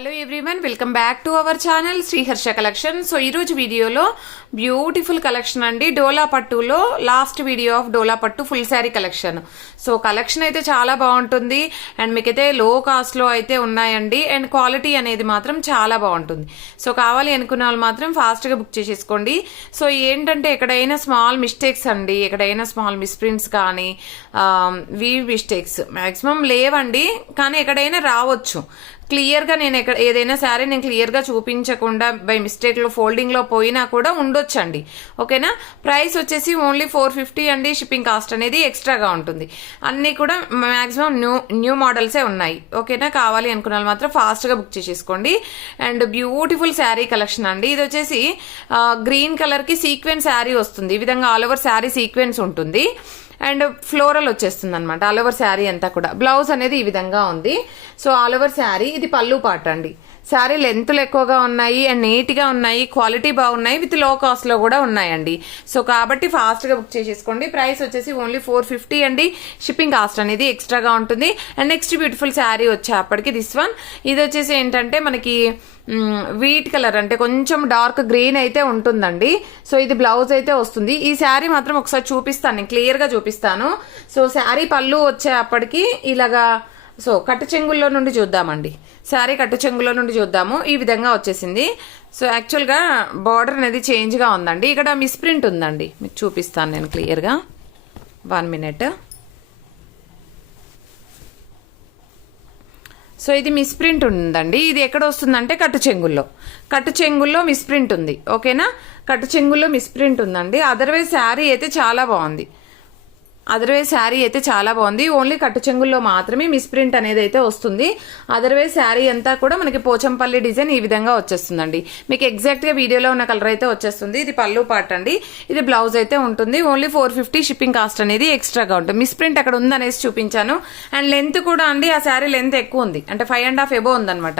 Hello everyone, welcome back to our channel Sriharsha collection. So ఈరోజు వీడియోలో beautiful collection అండి. డోలా పట్టులో లాస్ట్ వీడియో ఆఫ్ డోలా పట్టు full sari collection. So collection అయితే చాలా బాగుంటుంది అండ్ మీకైతే లో కాస్ట్లో అయితే ఉన్నాయండి అండ్ క్వాలిటీ అనేది మాత్రం చాలా బాగుంటుంది. సో కావాలి అనుకున్న వాళ్ళు మాత్రం ఫాస్ట్గా బుక్ చేసేసుకోండి. సో ఏంటంటే ఎక్కడైనా స్మాల్ మిస్టేక్స్ అండి, ఎక్కడైనా స్మాల్ మిస్ప్రింట్స్ కానీ వీవ్ మిస్టేక్స్ మ్యాక్సిమం లేవండి, కానీ ఎక్కడైనా రావచ్చు. క్లియర్గా నేను ఏదైనా శారీ నేను క్లియర్గా చూపించకుండా బై మిస్టేక్లో ఫోల్డింగ్లో పోయినా కూడా ఉండొచ్చండి. ఓకేనా. ప్రైస్ వచ్చేసి ఓన్లీ 450 అండి. షిప్పింగ్ కాస్ట్ అనేది ఎక్స్ట్రాగా ఉంటుంది. అన్నీ కూడా మ్యాక్సిమం న్యూ మోడల్సే ఉన్నాయి. ఓకేనా. కావాలి అనుకున్న వాళ్ళు మాత్రం ఫాస్ట్గా బుక్ చేసేసుకోండి. అండ్ బ్యూటిఫుల్ శారీ కలెక్షన్ అండి. ఇది వచ్చేసి గ్రీన్ కలర్కి సీక్వెన్స్ శారీ వస్తుంది. ఈ విధంగా ఆల్ ఓవర్ శారీ సీక్వెన్స్ ఉంటుంది అండ్ ఫ్లోరల్ వచ్చేస్తుంది అనమాట ఆల్ ఓవర్ శారీ అంతా కూడా. బ్లౌజ్ అనేది ఈ విధంగా ఉంది. సో ఆల్ ఓవర్ శారీ ఇది పళ్ళు పాట అండి. శారీ లెంత్లు ఎక్కువగా ఉన్నాయి అండ్ నీట్గా ఉన్నాయి, క్వాలిటీ బాగున్నాయి, విత్ లో కాస్ట్లో కూడా ఉన్నాయండి. సో కాబట్టి ఫాస్ట్గా బుక్ చేసేసుకోండి. ప్రైస్ వచ్చేసి ఓన్లీ 450 అండి. షిప్పింగ్ కాస్ట్ అనేది ఎక్స్ట్రాగా ఉంటుంది. అండ్ నెక్స్ట్ బ్యూటిఫుల్ శారీ వచ్చేప్పటికి దిస్ వన్. ఇది వచ్చేసి ఏంటంటే మనకి వీట్ కలర్ అంటే కొంచెం డార్క్ గ్రీన్ అయితే ఉంటుందండి. సో ఇది బ్లౌజ్ అయితే వస్తుంది. ఈ శారీ మాత్రం ఒకసారి చూపిస్తాను, నేను క్లియర్గా చూపిస్తాను. సో శారీ పళ్ళు వచ్చేప్పటికి ఇలాగా సో కట్టు చెంగుల్లో నుండి చూద్దామండి. శారీ కట్టు చెంగులో నుండి చూద్దాము. ఈ విధంగా వచ్చేసింది. సో యాక్చువల్గా బార్డర్ అనేది చేంజ్గా ఉందండి. ఇక్కడ మిస్ప్రింట్ ఉందండి, మీకు చూపిస్తాను నేను క్లియర్గా. 1 minute. సో ఇది మిస్ప్రింట్ ఉందండి. ఇది ఎక్కడ వస్తుందంటే కట్టు చెంగుల్లో మిస్ప్రింట్ ఉంది. ఓకేనా. కట్టు చెంగుల్లో మిస్ప్రింట్ ఉందండి. అదర్వైజ్ శారీ అయితే చాలా బాగుంది. ఓన్లీ కట్టు చెంగుల్లో మాత్రమే మిస్ప్రింట్ అనేది అయితే వస్తుంది. అదర్వైజ్ శారీ అంతా కూడా మనకి పోచంపల్లి డిజైన్ ఈ విధంగా వచ్చేస్తుందండి. మీకు ఎగ్జాక్ట్గా వీడియోలో ఉన్న కలర్ అయితే వచ్చేస్తుంది. ఇది పళ్ళు పార్ట్ అండి. ఇది బ్లౌజ్ అయితే ఉంటుంది. ఓన్లీ 450 షిప్పింగ్ కాస్ట్ అనేది ఎక్స్ట్రాగా ఉంటుంది. మిస్ప్రింట్ అక్కడ ఉందనేసి చూపించాను. అండ్ లెంత్ కూడా అండి, ఆ శారీ లెంత్ ఎక్కువ ఉంది, అంటే 5.5 ఎబో ఉందనమాట.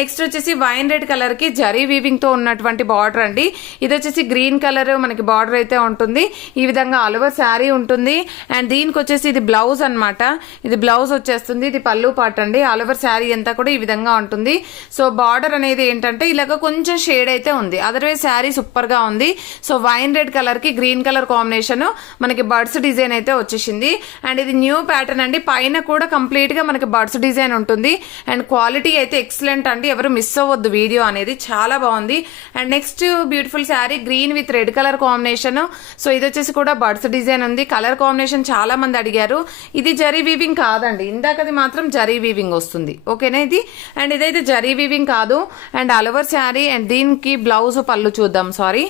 నెక్స్ట్ వచ్చేసి వైన్ రెడ్ కలర్ కి జరీ వీవింగ్ తో ఉన్నటువంటి బార్డర్ అండి. ఇది వచ్చేసి గ్రీన్ కలర్ మనకి బార్డర్ అయితే ఉంటుంది. ఈ విధంగా ఆల్ ఓవర్ శారీ ఉంటుంది. అండ్ దీనికి వచ్చేసి ఇది బ్లౌజ్ అనమాట. ఇది బ్లౌజ్ వచ్చేస్తుంది. ఇది పళ్ళు పార్ట్ అండి. ఆల్ ఓవర్ శారీ అంతా కూడా ఈ విధంగా ఉంటుంది. సో బార్డర్ అనేది ఏంటంటే ఇలాగ కొంచెం షేడ్ అయితే ఉంది. అదర్వైజ్ శారీ సూపర్ గా ఉంది. సో వైన్ రెడ్ కలర్ కి గ్రీన్ కలర్ కాంబినేషన్ మనకి బర్డ్స్ డిజైన్ అయితే వచ్చేసింది. అండ్ ఇది న్యూ ప్యాటర్న్ అండి. పైన కూడా కంప్లీట్ గా మనకి బర్డ్స్ డిజైన్ ఉంటుంది. అండ్ క్వాలిటీ అయితే ఎక్సలెంట్ అండి. ఎవరు మిస్ అవ్వద్దు, వీడియో అనేది చాలా బాగుంది. And next beautiful sari green with red colour combination. So ఇది వచ్చేసి కూడా బర్డ్స్ డిజైన్ ఉంది. కలర్ కాంబినేషన్ చాలా మంది అడిగారు. ఇది జరీ వీవింగ్ కాదండి, ఇందాకది మాత్రం జరీ వీవింగ్ వస్తుంది. ఓకేనా ఇది. అండ్ ఇదైతే జరీ వీవింగ్ కాదు. And all over sari and దీనికి బ్లౌజ్ పళ్ళు చూద్దాం. Sorry,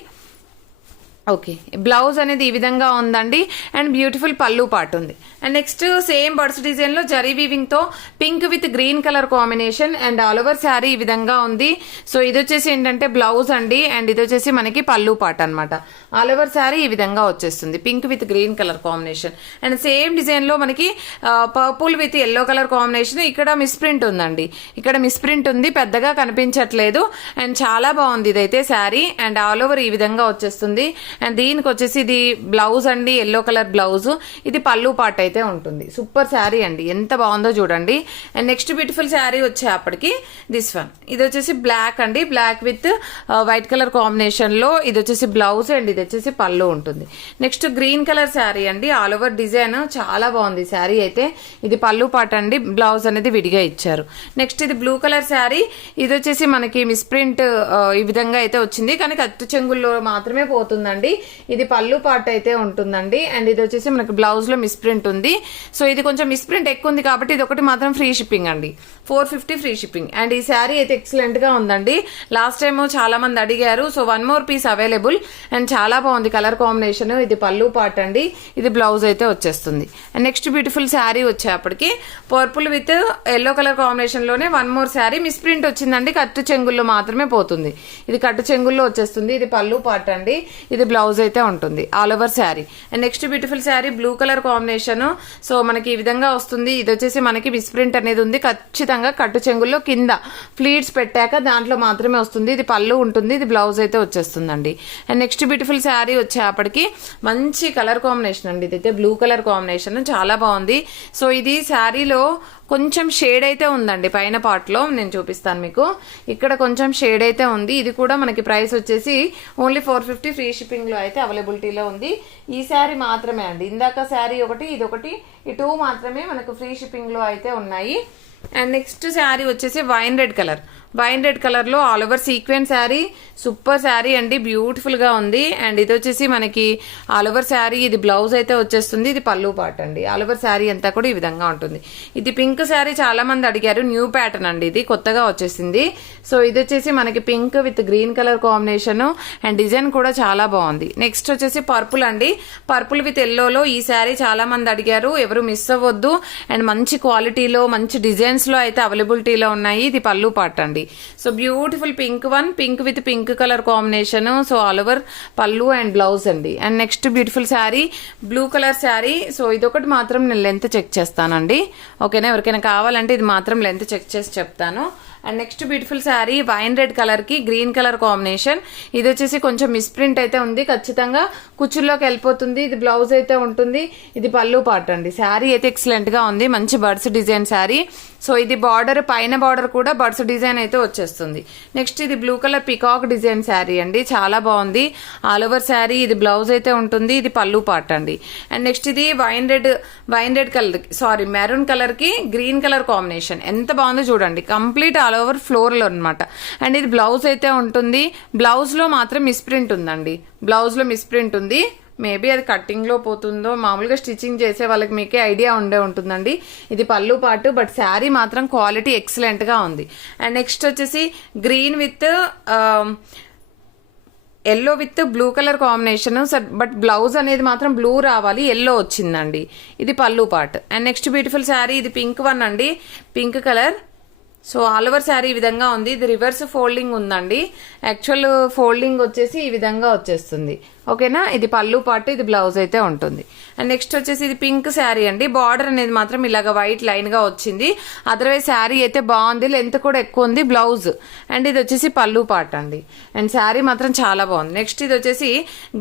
okay. బ్లౌజ్ అనేది ఈ విధంగా ఉందండి. అండ్ బ్యూటిఫుల్ పళ్ళు పార్ట్ ఉంది. And next same birds design లో జరీ వీవింగ్ తో pink with green colour combination. And all over sari ఈ విధంగా ఉంది. సో ఇది వచ్చేసి ఏంటంటే బ్లౌజ్ అండి. అండ్ ఇది వచ్చేసి మనకి పళ్ళు పార్ట్ అనమాట. ఆల్ ఓవర్ శారీ ఈ విధంగా వచ్చేస్తుంది, pink with green colour combination. And same design లో మనకి purple with yellow colour combination. ఇక్కడ మిస్ప్రింట్ ఉందండి, ఇక్కడ మిస్ప్రింట్ ఉంది, పెద్దగా కనిపించట్లేదు. అండ్ చాలా బాగుంది ఇదైతే శారీ. అండ్ ఆల్ ఓవర్ ఈ విధంగా వచ్చేస్తుంది. అండ్ దీనికి వచ్చేసి ఇది బ్లౌజ్ అండి, ఎల్లో కలర్ బ్లౌజ్. ఇది పళ్ళు పార్ట్ అయితే ఉంటుంది. సూపర్ శారీ అండి, ఎంత బాగుందో చూడండి. అండ్ నెక్స్ట్ బ్యూటిఫుల్ శారీ వచ్చేప్పటికి దిస్ వన్. ఇది వచ్చేసి బ్లాక్ అండి, black with white colour combination లో. ఇది వచ్చేసి బ్లౌజ్ అండ్ ఇది వచ్చేసి పళ్ళు ఉంటుంది. నెక్స్ట్ గ్రీన్ కలర్ శారీ అండి. ఆల్ ఓవర్ డిజైన్ చాలా బాగుంది శారీ అయితే. ఇది పళ్ళు పార్ట్ అండి, బ్లౌజ్ అనేది విడిగా ఇచ్చారు. నెక్స్ట్ ఇది బ్లూ కలర్ శారీ. ఇది వచ్చేసి మనకి మిస్ప్రింట్ ఈ విధంగా అయితే వచ్చింది, కానీ కట్టు చెంగుల్లో మాత్రమే పోతుందండి. ఇది పళ్ళు పార్ట్ అయితే ఉంటుందండి. అండ్ ఇది వచ్చేసి మనకి బ్లౌజ్ లో మిస్ప్రింట్ ఉంది. సో ఇది కొంచెం మిస్ప్రింట్ ఎక్కువ ఉంది కాబట్టి ఇది ఒకటి మాత్రం ఫ్రీ షిప్పింగ్ అండి. 450 ఫ్రీ షిప్పింగ్. అండ్ ఈ శారీ అయితే ఎక్సలెంట్ గా ఉందండి. లాస్ట్ టైం చాలా మంది అడిగారు. So 1 more piece available. And చాలా బాగుంది కలర్ కాంబినేషన్. ఇది పళ్ళు పార్ట్ అండి, ఇది బ్లౌజ్ అయితే వచ్చేస్తుంది. అండ్ నెక్స్ట్ బ్యూటిఫుల్ శారీ వచ్చేప్పటికి purple with yellow colour combination లోనే 1 more శారీ మిస్ప్రింట్ వచ్చిందండి. కట్టు చెంగుల్లో మాత్రమే పోతుంది. ఇది కట్టు చెంగుల్లో వచ్చేస్తుంది. ఇది పళ్ళు పార్ట్ అండి, ఇది బ్లౌజ్ అయితే ఉంటుంది all over sari. And next beautiful sari blue colour combination. So మనకి ఈ విధంగా వస్తుంది. ఇది వచ్చేసి మనకి మిస్ప్రింట్ అనేది ఉంది. ఖచ్చితంగా కట్టు చెంగుల్లో కింద ఫ్లీట్స్ పెట్టాక దాంట్లో మాత్రమే వస్తుంది. ఇది పళ్ళు ఉంటుంది, ఇది బ్లౌజ్ అయితే వచ్చేస్తుందండి. అండ్ నెక్స్ట్ బ్యూటిఫుల్ శారీ వచ్చేప్పటికి మంచి కలర్ కాంబినేషన్ అండి. ఇదైతే బ్లూ కలర్ కాంబినేషన్ చాలా బాగుంది. సో ఇది శారీలో కొంచెం షేడ్ అయితే ఉందండి పైన పార్ట్లో, నేను చూపిస్తాను మీకు. ఇక్కడ కొంచెం షేడ్ అయితే ఉంది. ఇది కూడా మనకి ప్రైస్ వచ్చేసి ఓన్లీ 450 ఫ్రీ షిప్పింగ్లో అయితే అవైలబిలిటీలో ఉంది. ఈ శారీ మాత్రమే అండి, ఇందాక శారీ ఒకటి ఇదొకటి, ఈ 2 మాత్రమే మనకు ఫ్రీ షిప్పింగ్లో అయితే ఉన్నాయి. అండ్ నెక్స్ట్ శారీ వచ్చేసి వైన్ రెడ్ కలర్లో all over sequence sari, super sari అండి, బ్యూటిఫుల్గా ఉంది. అండ్ ఇది వచ్చేసి మనకి ఆల్ ఓవర్ శారీ, ఇది బ్లౌజ్ అయితే వచ్చేస్తుంది, ఇది పళ్ళు పార్ట్ అండి. ఆల్ ఓవర్ శారీ అంతా కూడా ఈ విధంగా ఉంటుంది. ఇది పింక్ శారీ చాలా మంది అడిగారు, న్యూ ప్యాటర్న్ అండి, ఇది కొత్తగా వచ్చేసింది. సో ఇది వచ్చేసి మనకి pink with green colour combination and design కూడా చాలా బాగుంది. నెక్స్ట్ వచ్చేసి పర్పుల్ అండి, పర్పుల్ విత్ ఎల్లోలో ఈ శారీ చాలా మంది అడిగారు, ఎవరు మిస్ అవ్వద్దు. అండ్ మంచి క్వాలిటీలో మంచి డిజైన్స్ లో అయితే అవైలబిలిటీలో ఉన్నాయి. ఇది పళ్ళు పార్ట్ అండి. So beautiful pink with pink colour combination. So all over పళ్ళు అండ్ బ్లౌజ్ అండి. And next beautiful sari blue colour sari. So ఇదొకటి మాత్రం నేను లెంత్ చెక్ చేస్తానండి, ఓకేనా? ఎవరికైనా కావాలంటే ఇది మాత్రం లెంత్ చెక్ చేసి చెప్తాను. And next beautiful sari wine red colour కి గ్రీన్ కలర్ కాంబినేషన్. ఇది వచ్చేసి కొంచెం మిస్ప్రింట్ అయితే ఉంది, ఖచ్చితంగా కుచ్చుల్లోకి వెళ్ళిపోతుంది. ఇది బ్లౌజ్ అయితే ఉంటుంది, ఇది పళ్ళు పార్ట్ అండి. శారీ అయితే ఎక్సలెంట్ గా ఉంది, మంచి బర్డ్స్ డిజైన్ శారీ. సో ఇది బార్డర్, పైన బార్డర్ కూడా బర్డ్స్ డిజైన్ అయితే వచ్చేస్తుంది. నెక్స్ట్ ఇది blue colour peacock design sari అండి, చాలా బాగుంది. ఆల్ ఓవర్ శారీ, ఇది బ్లౌజ్ అయితే ఉంటుంది, ఇది పళ్ళు పార్ట్ అండి. అండ్ నెక్స్ట్ ఇది wine red colour, sorry maroon colour కి గ్రీన్ కలర్ కాంబినేషన్, ఎంత బాగుందో చూడండి. కంప్లీట్ ఆల్ ఓవర్ ఫ్లోర్లో అనమాట. అండ్ ఇది బ్లౌజ్ అయితే ఉంటుంది, బ్లౌజ్ లో మాత్రం మిస్ప్రింట్ ఉందండి, బ్లౌజ్ లో మిస్ప్రింట్ ఉంది. మేబీ అది కట్టింగ్ లో పోతుందో, మామూలుగా స్టిచ్చింగ్ చేసే వాళ్ళకి మీకే ఐడియా ఉంటుందండి. ఇది పళ్ళు పాటు, బట్ శారీ మాత్రం క్వాలిటీ ఎక్సలెంట్ గా ఉంది. అండ్ నెక్స్ట్ వచ్చేసి green with yellow with blue colour combination, but blouse అనేది మాత్రం బ్లూ రావాలి, ఎల్లో వచ్చిందండి. ఇది పళ్ళు part. And next beautiful sari, ఇది పింక్ వన్ అండి, pink colour. So all over sari ఈ విధంగా ఉంది. ఇది రివర్స్ ఫోల్డింగ్ ఉందండి, యాక్చువల్ ఫోల్డింగ్ వచ్చేసి ఈ విధంగా వచ్చేస్తుంది, ఓకేనా? ఇది పళ్ళు పార్ట్, ఇది బ్లౌజ్ అయితే ఉంటుంది. అండ్ నెక్స్ట్ వచ్చేసి ఇది పింక్ శారీ అండి, బార్డర్ అనేది మాత్రం ఇలాగ వైట్ లైన్ గా వచ్చింది. అదర్వైజ్ శారీ అయితే బాగుంది, లెంత్ కూడా ఎక్కువ ఉంది, బ్లౌజ్. అండ్ ఇది వచ్చేసి పళ్ళు పార్ట్ అండి. అండ్ శారీ మాత్రం చాలా బాగుంది. నెక్స్ట్ ఇది వచ్చేసి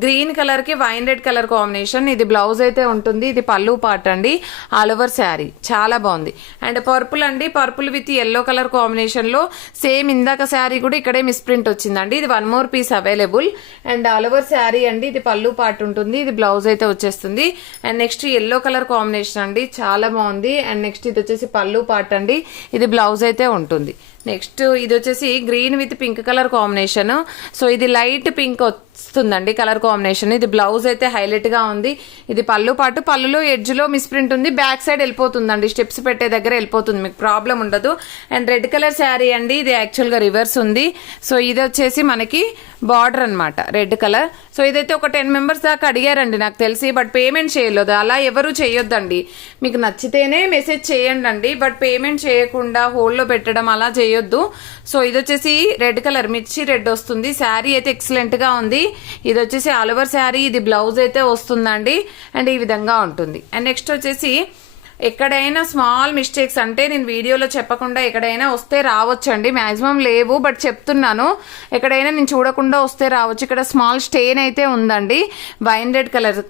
గ్రీన్ కలర్ కి వైన్ రెడ్ కలర్ కాంబినేషన్, ఇది బ్లౌజ్ అయితే ఉంటుంది, ఇది పళ్ళు పార్ట్ అండి. ఆల్ ఓవర్ శారీ చాలా బాగుంది. అండ్ పర్పుల్ అండి, purple with yellow colour combination లో సేమ్ ఇందాక శారీ కూడా ఇక్కడే మిస్ప్రింట్ వచ్చిందండి. ఇది 1 more piece available. And all over sari అండి, ఇది పళ్ళు పార్ట్ ఉంటుంది, ఇది బ్లౌజ్ అయితే వచ్చేస్తుంది. And next yellow colour combination అండి, చాలా బాగుంది. అండ్ నెక్స్ట్ ఇది వచ్చేసి పళ్ళు పార్ట్ అండి, ఇది బ్లౌజ్ అయితే ఉంటుంది. నెక్స్ట్ ఇది వచ్చేసి green with pink colour combination. So ఇది లైట్ పింక్ వస్తుందండి కలర్ కాంబినేషన్. ఇది బ్లౌజ్ అయితే హైలైట్ గా ఉంది. ఇది పళ్ళు పాటు, పళ్ళులో ఎడ్జ్ లో మిస్ప్రింట్ ఉంది, బ్యాక్ సైడ్ వెళ్ళిపోతుందండి, స్టెప్స్ పెట్టే దగ్గర వెళ్ళిపోతుంది, మీకు ప్రాబ్లం ఉండదు. అండ్ రెడ్ కలర్ శారీ అండి, ఇది యాక్చువల్ గా రివర్స్ ఉంది. సో ఇది వచ్చేసి మనకి బార్డర్ అన్నమాట, రెడ్ కలర్. సో ఇదైతే ఒక 10 members దాకా అడిగారండి నాకు తెలిసి, బట్ పేమెంట్ చేయలేదు. అలా ఎవరు చేయొద్దండి, మీకు నచ్చితేనే మెసేజ్ చేయండి అండి, బట్ పేమెంట్ చేయకుండా హోల్డ్ లో పెట్టడం అలా చేయొద్దు. సో ఇది వచ్చేసి రెడ్ కలర్, మిర్చి రెడ్ వస్తుంది. శారీ అయితే ఎక్సలెంట్ గా ఉంది. ఇది వచ్చేసి ఆల్ ఓవర్ శారీ, ఇది బ్లౌజ్ అయితే వస్తుందండి. అండ్ ఈ విధంగా ఉంటుంది. అండ్ నెక్స్ట్ వచ్చేసి ఎక్కడైనా స్మాల్ మిస్టేక్స్ అంటే నేను వీడియోలో చెప్పకుండా ఎక్కడైనా వస్తే రావచ్చండి, మాక్సిమం లేవు, బట్ చెప్తున్నాను. ఎక్కడైనా నేను చూడకుండా వస్తే రావచ్చు. ఇక్కడ స్మాల్ స్టెయిన్ అయితే ఉందండి, వైన్ రెడ్ కలర్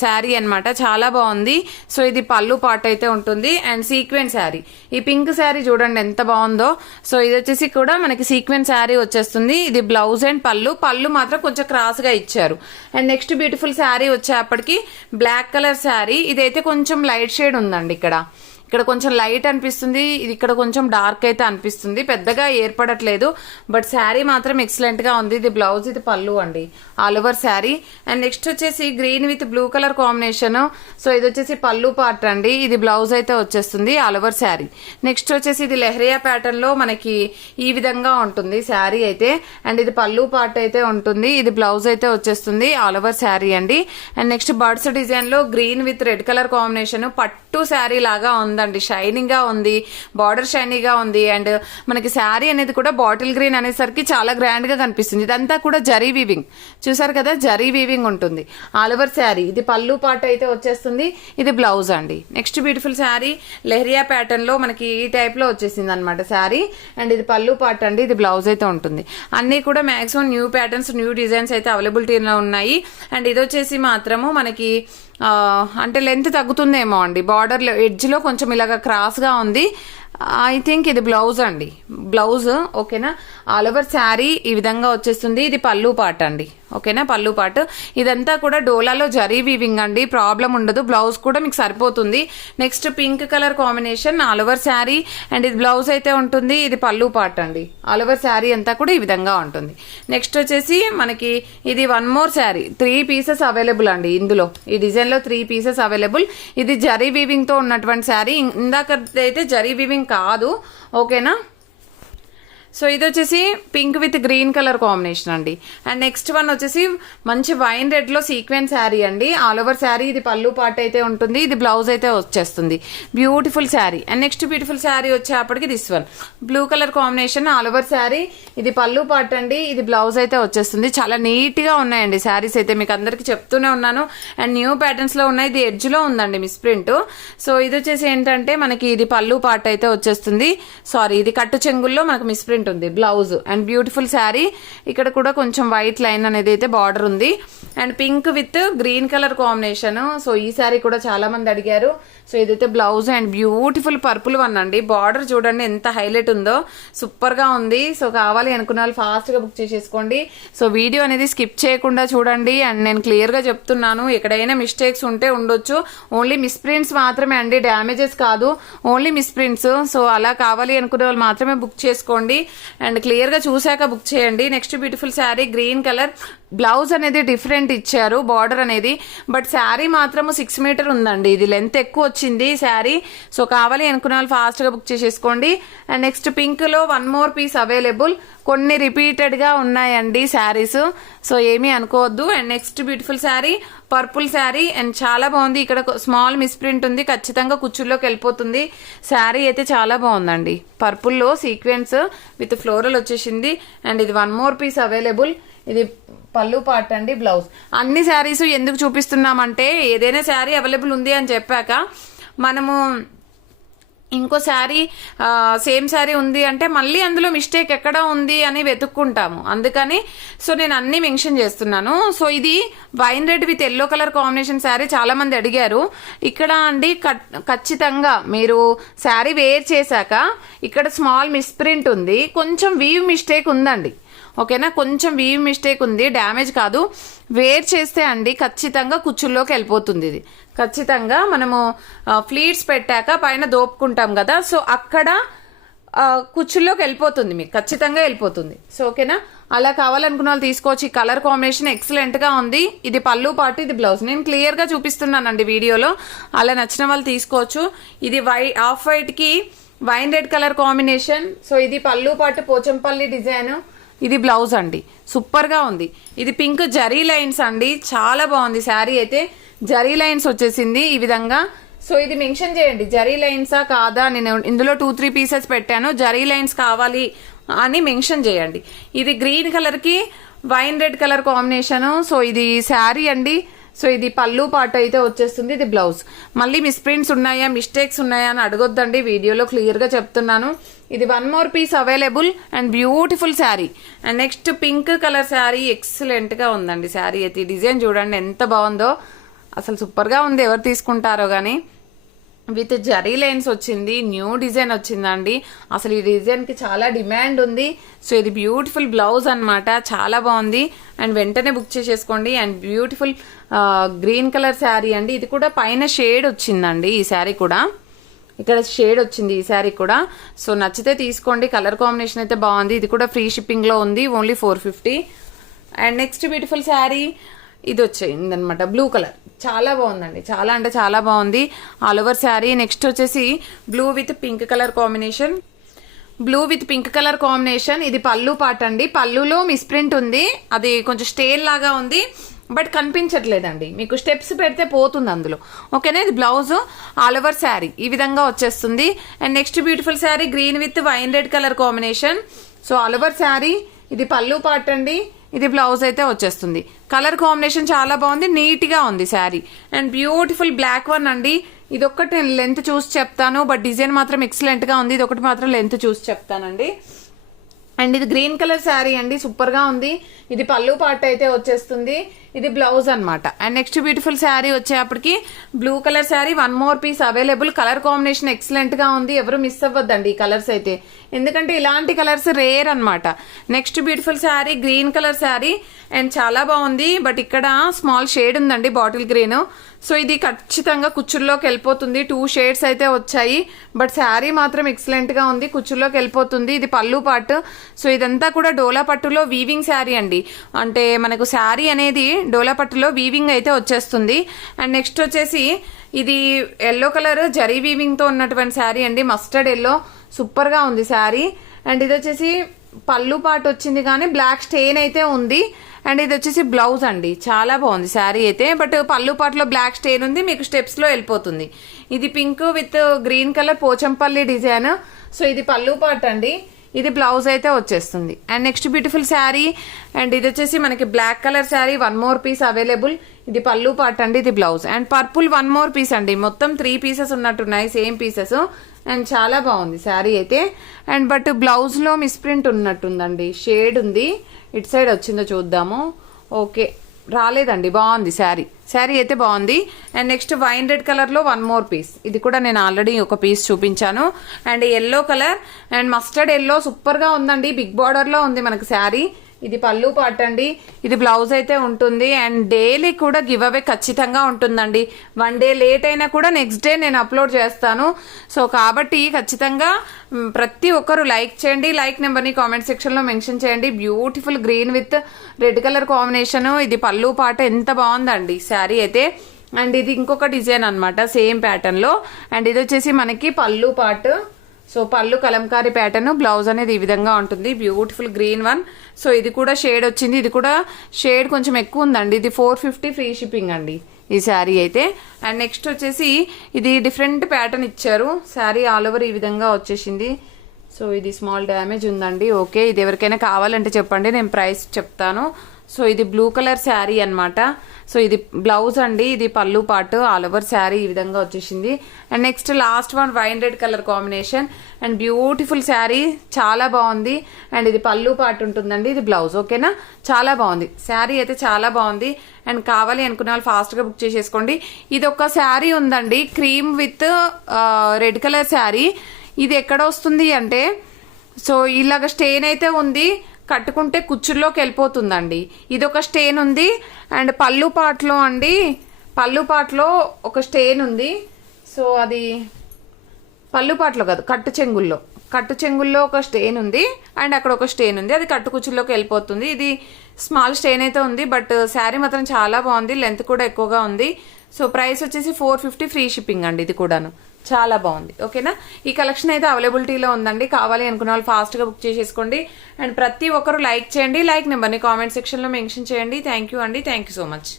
శారీ అనమాట, చాలా బాగుంది. సో ఇది పళ్ళు పార్ట్ అయితే ఉంటుంది. అండ్ సీక్వెన్స్ శారీ, ఈ పింక్ శారీ చూడండి ఎంత బాగుందో. సో ఇది వచ్చేసి కూడా మనకి సీక్వెన్స్ శారీ వచ్చేస్తుంది. ఇది బ్లౌజ్ అండ్ పళ్ళు మాత్రం కొంచెం క్రాస్ గా ఇచ్చారు. అండ్ నెక్స్ట్ బ్యూటిఫుల్ శారీ వచ్చేప్పటికి బ్లాక్ కలర్ శారీ, ఇదైతే కొంచెం లైట్ షేడ్ ఉందండి. ఇక్కడ కొంచెం లైట్ అనిపిస్తుంది, ఇది ఇక్కడ కొంచెం డార్క్ అయితే అనిపిస్తుంది, పెద్దగా ఏర్పడట్లేదు, బట్ శారీ మాత్రం ఎక్సలెంట్ గా ఉంది. ఇది బ్లౌజ్, ఇది పళ్ళు అండి, all over sari. And next వచ్చేసి green with blue colour combination. So ఇది వచ్చేసి పళ్ళు పార్ట్ అండి, ఇది బ్లౌజ్ అయితే వచ్చేస్తుంది, ఆల్ ఓవర్ శారీ. నెక్స్ట్ వచ్చేసి ఇది లెహరియా ప్యాటర్న్ లో మనకి ఈ విధంగా ఉంటుంది శారీ అయితే. అండ్ ఇది పళ్ళు పార్ట్ అయితే ఉంటుంది, ఇది బ్లౌజ్ అయితే వచ్చేస్తుంది, ఆల్ ఓవర్ శారీ అండి. అండ్ నెక్స్ట్ బర్డ్స్ డిజైన్ లో green with red colour combination, పట్టు శారీ లాగా ఉందండి, షైనింగ్ గా ఉంది, బార్డర్ షైనీగా ఉంది. అండ్ మనకి శారీ అనేది కూడా బాటిల్ గ్రీన్ అనేసరికి చాలా గ్రాండ్ గా కనిపిస్తుంది. ఇదంతా కూడా జరీ వీవింగ్, చూసారు కదా, జరీ వీవింగ్ ఉంటుంది, ఆల్ ఓవర్ శారీ. ఇది పళ్ళు పార్ట్ అయితే వచ్చేస్తుంది, ఇది బ్లౌజ్ అండి. Next beautiful sari leheriya pattern లో మనకి ఈ టైప్ లో వచ్చేసింది అనమాట శారీ. అండ్ ఇది పళ్ళు పార్ట్ అండి, ఇది బ్లౌజ్ అయితే ఉంటుంది. అన్ని కూడా maximum new patterns, new designs అయితే అవైలబిలిటీలో ఉన్నాయి. అండ్ ఇది వచ్చేసి మాత్రము మనకి అంటే లెంత్ తగ్గుతుందేమో అండి. బార్డర్ ఎడ్జ్లో కొంచెం ఇలాగ క్రాస్గా ఉంది. ఐ థింక్ ఇది బ్లౌజ్ అండి, బ్లౌజ్. ఓకేనా, ఆల్ ఓవర్ శారీ ఈ విధంగా వచ్చేస్తుంది. ఇది పళ్ళు పాట అండి. ఓకేనా, పళ్ళు పాటు. ఇదంతా కూడా డోలాలో జరీ వీవింగ్ అండి, ప్రాబ్లం ఉండదు. బ్లౌజ్ కూడా మీకు సరిపోతుంది. Next pink colour combination all over sari and ఇది బ్లౌజ్ అయితే ఉంటుంది. ఇది పళ్ళు పాట అండి. ఆల్ ఓవర్ శారీ అంతా కూడా ఈ విధంగా ఉంటుంది. నెక్స్ట్ వచ్చేసి మనకి ఇది one more sari, 3 pieces available అండి. ఇందులో ఈ డిజైన్ లో 3 పీసెస్ అవైలబుల్. ఇది జరీ వీవింగ్ తో ఉన్నటువంటి శారీ. ఇందాకైతే జరీ వీవింగ్ కాదు. ఓకేనా, సో ఇది వచ్చేసి pink with green colour combination అండి. అండ్ నెక్స్ట్ వన్ వచ్చేసి మంచి వైన్ రెడ్ లో సీక్వెన్స్ శారీ అండి. ఆల్ ఓవర్ శారీ ఇది పళ్ళు పార్ట్ అయితే ఉంటుంది. ఇది బ్లౌజ్ అయితే వచ్చేస్తుంది. Beautiful sari. And next beautiful sari వచ్చేప్పటికి this one blue colour combination all over sari. ఇది పళ్ళు పార్ట్ అండి. ఇది బ్లౌజ్ అయితే వచ్చేస్తుంది. చాలా నీట్ గా ఉన్నాయండి శారీస్ అయితే, మీకు అందరికి చెప్తూనే ఉన్నాను. అండ్ న్యూ ప్యాటర్న్స్ లో ఉన్నాయి. ఇది ఎడ్జ్ లో ఉందండి మిస్ ప్రింట్. సో ఇది వచ్చేసి ఏంటంటే మనకి ఇది పళ్ళు పార్ట్ అయితే వచ్చేస్తుంది. సారీ, ఇది కట్టు చెంగుల్లో మనకు మిస్ ప్రింట్ ఉంది. Blouse and beautiful sari. ఇక్కడ కూడా కొంచెం వైట్ లైన్ అనేది అయితే బార్డర్ ఉంది. And pink with green colour combination. So ఈ శారీ కూడా చాలా మంది అడిగారు. సో ఇదైతే blouse and beautiful purple one అండి. బార్డర్ చూడండి ఎంత హైలైట్ ఉందో, సూపర్ గా ఉంది. సో కావాలి అనుకున్న వాళ్ళు ఫాస్ట్ గా బుక్ చేసేసుకోండి. సో వీడియో అనేది స్కిప్ చేయకుండా చూడండి. అండ్ నేను క్లియర్ గా చెప్తున్నాను, ఎక్కడైనా మిస్టేక్స్ ఉంటే ఉండొచ్చు. ఓన్లీ మిస్ ప్రింట్స్ మాత్రమే అండి, డ్యామేజెస్ కాదు, ఓన్లీ మిస్ ప్రింట్స్. సో అలా కావాలి అనుకునే వాళ్ళు మాత్రమే బుక్ చేసుకోండి. అండ్ క్లియర్ గా చూసాక బుక్ చేయండి. Next beautiful sari green colour. Blouse అనేది డిఫరెంట్ ఇచ్చారు, బార్డర్ అనేది. బట్ శారీ మాత్రము 6 మీటర్ ఉందండి. ఇది లెంత్ ఎక్కువ వచ్చింది శారీ. సో కావాలి అనుకున్న వాళ్ళు ఫాస్ట్ గా బుక్ చేసేసుకోండి. అండ్ నెక్స్ట్ పింక్ లో 1 మోర్ పీస్ అవైలబుల్. కొన్ని రిపీటెడ్ గా ఉన్నాయండి శారీస్, సో ఏమీ అనుకోవద్దు. And next beautiful sari purple sari. And చాలా బాగుంది. ఇక్కడ స్మాల్ మిస్ ప్రింట్ ఉంది, ఖచ్చితంగా కుచ్చుల్లోకి వెళ్ళిపోతుంది. శారీ అయితే చాలా బాగుందండి. పర్పుల్ లో సీక్వెన్స్ విత్ ఫ్లోరల్ వచ్చేసింది. అండ్ ఇది 1 మోర్ పీస్ అవైలబుల్. ఇది పళ్ళు పార్ట్ అండి, బ్లౌజ్. అన్ని శారీస్ ఎందుకు చూపిస్తున్నామంటే ఏదైనా శారీ అవైలబుల్ ఉంది అని చెప్పాక మనము ఇంకో శారీ సేమ్ శారీ ఉంది అంటే మళ్ళీ అందులో మిస్టేక్ ఎక్కడ ఉంది అని వెతుక్కుంటాము. అందుకని సో నేను అన్ని మెన్షన్ చేస్తున్నాను. సో ఇది wine red with yellow colour combination sari చాలా మంది అడిగారు. ఇక్కడ అండి ఖచ్చితంగా మీరు శారీ వేర్ చేశాక ఇక్కడ స్మాల్ మిస్ ప్రింట్ ఉంది, కొంచెం వీవ్ మిస్టేక్ ఉందండి. ఓకేనా, కొంచెం వీవ్ మిస్టేక్ ఉంది, డ్యామేజ్ కాదు. వేర్ చేస్తే అండి ఖచ్చితంగా కుచ్చుల్లోకి వెళ్ళిపోతుంది. ఇది ఖచ్చితంగా మనము ఫ్లీట్స్ పెట్టాక పైన దోపుకుంటాం కదా, సో అక్కడ కుచ్చుల్లోకి వెళ్ళిపోతుంది, మీకు ఖచ్చితంగా వెళ్ళిపోతుంది. సో ఓకేనా, అలా కావాలనుకున్న వాళ్ళు తీసుకోవచ్చు. ఈ కలర్ కాంబినేషన్ ఎక్సలెంట్ గా ఉంది. ఇది పళ్ళు పాటు, ఇది బ్లౌజ్. నేను క్లియర్ గా చూపిస్తున్నానండి వీడియోలో, అలా నచ్చిన వాళ్ళు తీసుకోవచ్చు. ఇది ఆఫ్ వైట్ కి wine red colour combination. So ఇది పళ్ళు పాటు పోచంపల్లి డిజైన్. ఇది బ్లౌజ్ అండి, సూపర్ గా ఉంది. ఇది పింక్ జరీ లైన్స్ అండి, చాలా బాగుంది శారీ అయితే. జరీ లైన్స్ వచ్చేసింది ఈ విధంగా. సో ఇది మెన్షన్ చేయండి జరీ లైన్సా కాదా. నేను ఇందులో 2-3 పీసెస్ పెట్టాను, జరీ లైన్స్ కావాలి అని మెన్షన్ చేయండి. ఇది గ్రీన్ కలర్ కి wine red colour combination. So ఇది శారీ అండి. సో ఇది పళ్ళు పాట అయితే వచ్చేస్తుంది. ఇది బ్లౌజ్. మళ్ళీ మిస్ప్రింట్స్ ఉన్నాయా, మిస్టేక్స్ ఉన్నాయా అని అడగొద్దండి, వీడియోలో క్లియర్ గా చెప్తున్నాను. ఇది 1 more piece available and beautiful sari. And next pink colour sari excellent గా ఉందండి శారీ అయితే. డిజైన్ చూడండి ఎంత బాగుందో, అసలు సూపర్ గా ఉంది. ఎవరు తీసుకుంటారో గానీ విత్ జరీ లైన్స్ వచ్చింది, న్యూ డిజైన్ వచ్చిందండి. అసలు ఈ డిజైన్ కి చాలా డిమాండ్ ఉంది. సో ఇది బ్యూటిఫుల్ బ్లౌజ్ అన్నమాట, చాలా బాగుంది. అండ్ వెంటనే బుక్ చేసేసుకోండి. And beautiful green colour sari అండి. ఇది కూడా పైన షేడ్ వచ్చిందండి. ఈ శారీ కూడా ఇక్కడ షేడ్ వచ్చింది ఈ శారీ కూడా. సో నచ్చితే తీసుకోండి. కలర్ కాంబినేషన్ అయితే బాగుంది. ఇది కూడా ఫ్రీ షిప్పింగ్ లో ఉంది, only 450. And next beautiful sari ఇది వచ్చేయింది అనమాట, బ్లూ కలర్. చాలా బాగుందండి, చాలా అంటే చాలా బాగుంది. All over sari. నెక్స్ట్ వచ్చేసి blue with pink colour combination. Blue with pink colour combination. ఇది పళ్ళు పాట అండి. పళ్ళులో మిస్ప్రింట్ ఉంది, అది కొంచెం స్టేల్ లాగా ఉంది, బట్ కనిపించట్లేదండి. మీకు స్టెప్స్ పెడితే పోతుంది అందులో. ఓకేనా, ఇది బ్లౌజ్. ఆల్ ఓవర్ శారీ ఈ విధంగా వచ్చేస్తుంది. And next beautiful sari green with wine red colour combination. So all over sari. ఇది పళ్ళు పాట అండి, ఇది బ్లౌజ్ అయితే వచ్చేస్తుంది. కలర్ కాంబినేషన్ చాలా బాగుంది, నీట్ గా ఉంది sari. And beautiful black one అండి. ఇది ఒక్కటి నేను లెంత్ చూసి చెప్తాను, బట్ డిజైన్ మాత్రం ఎక్సలెంట్ గా ఉంది. ఇది ఒకటి మాత్రం లెంత్ చూసి చెప్తానండి. అండ్ ఇది గ్రీన్ కలర్ శారీ అండి, సూపర్ గా ఉంది. ఇది పళ్ళు పార్ట్ అయితే వచ్చేస్తుంది. ఇది బ్లౌజ్ అన్నమాట. అండ్ నెక్స్ట్ బ్యూటిఫుల్ శారీ వచ్చేప్పటికి blue colour sari, 1 more piece available. Colour combination excellent గా ఉంది, ఎవరు మిస్ అవ్వద్దండి ఈ కలర్స్ అయితే, ఎందుకంటే ఇలాంటి కలర్స్ రేర్ అన్నమాట. Next beautiful sari green colour sari and చాలా బాగుంది, బట్ ఇక్కడ స్మాల్ షేడ్ ఉందండి బాటిల్ గ్రీన్. సో ఇది ఖచ్చితంగా కుచ్చుల్లోకి వెళ్ళిపోతుంది. 2 షేడ్స్ అయితే వచ్చాయి, బట్ శారీ మాత్రం ఎక్సలెంట్ గా ఉంది, కుచ్చుల్లోకి వెళ్ళిపోతుంది. ఇది పళ్ళు పార్ట్. సో ఇదంతా కూడా డోలా పట్టులో వీవింగ్ శారీ అండి, అంటే మనకు శారీ అనేది డోలా పట్టులో వీవింగ్ అయితే వచ్చేస్తుంది. అండ్ నెక్స్ట్ వచ్చేసి ఇది ఎల్లో కలర్ జరీ వీవింగ్ తో ఉన్నటువంటి శారీ అండి, మస్టర్డ్ ఎల్లో, సూపర్ గా ఉంది శారీ. అండ్ ఇది వచ్చేసి పళ్ళు పార్ట్ వచ్చింది కానీ బ్లాక్ స్టెయిన్ అయితే ఉంది. అండ్ ఇది వచ్చేసి బ్లౌజ్ అండి, చాలా బాగుంది శారీ అయితే, బట్ పళ్ళు పాటలో బ్లాక్ స్టెయిన్ ఉంది, మీకు స్టెప్స్ లో వెళ్ళిపోతుంది. ఇది pink with green colour Pochampally design. So ఇది పళ్ళు పార్ట్ అండి, ఇది బ్లౌజ్ అయితే వచ్చేస్తుంది. And next beautiful sari, and ఇది వచ్చేసి మనకి black colour sari, 1 more piece available. ఇది పళ్ళు పార్ట్ అండి, ఇది blouse. And purple 1 more piece అండి, మొత్తం 3 పీసెస్ ఉన్నట్టున్నాయి, సేమ్ పీసెస్. అండ్ చాలా బాగుంది శారీ అయితే. అండ్ బట్ బ్లౌజ్ లో మిస్ప్రింట్ ఉన్నట్టుందండి, షేడ్ ఉంది, ఇటు సైడ్ వచ్చిందో చూద్దాము. ఓకే, రాలేదండి, బాగుంది శారీ, శారీ అయితే బాగుంది. And next wine red colour లో 1 మోర్ పీస్, ఇది కూడా నేను ఆల్రెడీ ఒక పీస్ చూపించాను. And yellow colour and mustard yellow super గా ఉందండి, బిగ్ బార్డర్ లో ఉంది మనకి శారీ. ఇది పళ్ళు పార్ట్ అండి, ఇది బ్లౌజ్ అయితే ఉంటుంది. అండ్ డైలీ కూడా గివ్ అవే ఖచ్చితంగా ఉంటుందండి, 1 డే లేట్ అయినా కూడా నెక్స్ట్ డే నేను అప్లోడ్ చేస్తాను. సో కాబట్టి ఖచ్చితంగా ప్రతి ఒక్కరు లైక్ చేయండి, లైక్ నెంబర్ని కామెంట్ సెక్షన్ లో మెన్షన్ చేయండి. Beautiful green with red colour combination, ఇది పళ్ళు పార్ట్, ఎంత బాగుందండి శారీ అయితే. అండ్ ఇది ఇంకొక డిజైన్ అన్నమాట సేమ్ ప్యాటర్న్ లో. అండ్ ఇది వచ్చేసి మనకి పళ్ళు పార్ట్. సో పళ్ళు కలంకారీ ప్యాటర్న్, బ్లౌజ్ అనేది ఈ విధంగా ఉంటుంది, బ్యూటిఫుల్ గ్రీన్ వన్. సో ఇది కూడా షేడ్ వచ్చింది, ఇది కూడా షేడ్ కొంచెం ఎక్కువ ఉందండి, ఇది 450 ఫ్రీ షిప్పింగ్ అండి ఈ శారీ అయితే. అండ్ నెక్స్ట్ వచ్చేసి ఇది డిఫరెంట్ ప్యాటర్న్ ఇచ్చారు, శారీ ఆల్ ఓవర్ ఈ విధంగా వచ్చేసింది. సో ఇది స్మాల్ డ్యామేజ్ ఉందండి. ఓకే, ఇది ఎవరికైనా కావాలంటే చెప్పండి, నేను ప్రైస్ చెప్తాను. సో ఇది బ్లూ కలర్ శారీ అన్నమాట. సో ఇది బ్లౌజ్ అండి, ఇది పళ్ళు పార్ట్, ఆల్ ఓవర్ శారీ ఈ విధంగా వచ్చేసింది. And next last one wine red colour combination and beautiful sari, చాలా బాగుంది. అండ్ ఇది పళ్ళు పార్ట్ ఉంటుందండి, ఇది బ్లౌజ్. ఓకేనా, చాలా బాగుంది శారీ అయితే, చాలా బాగుంది. అండ్ కావాలి అనుకున్న వాళ్ళు ఫాస్ట్ గా బుక్ చేసేసుకోండి. ఇది ఒక శారీ ఉందండి, cream with red colour sari. ఇది ఎక్కడ వస్తుంది అంటే, సో ఇలాగ స్టెయిన్ అయితే ఉంది, కట్టుకుంటే కుచ్చుల్లోకి వెళ్ళిపోతుందండి. ఇది ఒక స్టెయిన్ ఉంది. అండ్ పళ్ళు పాటలో అండి, పళ్ళు పాటలో ఒక స్టెయిన్ ఉంది. సో అది పళ్ళు పాటలో కాదు, కట్టు చెంగుల్లో ఒక స్టెయిన్ ఉంది. అండ్ అక్కడ ఒక స్టెయిన్ ఉంది, అది కట్టు కుచ్చుల్లోకి వెళ్ళిపోతుంది. ఇది స్మాల్ స్టెయిన్ అయితే ఉంది, బట్ శారీ మాత్రం చాలా బాగుంది, లెంత్ కూడా ఎక్కువగా ఉంది. సో ప్రైస్ వచ్చేసి 450 ఫ్రీ షిప్పింగ్ అండి, ఇది కూడాను చాలా బాగుంది. ఓకేనా, ఈ కలెక్షన్ అయితే అవైలబిలిటీలో ఉందండి, కావాలి అనుకున్న వాళ్ళు ఫాస్ట్ గా బుక్ చేసేసుకోండి. అండ్ ప్రతి ఒక్కరు లైక్ చేయండి, లైక్ నెంబర్ని కామెంట్ సెక్షన్ లో మెన్షన్ చేయండి. థ్యాంక్ యూ అండి, థ్యాంక్ యూ సో మచ్.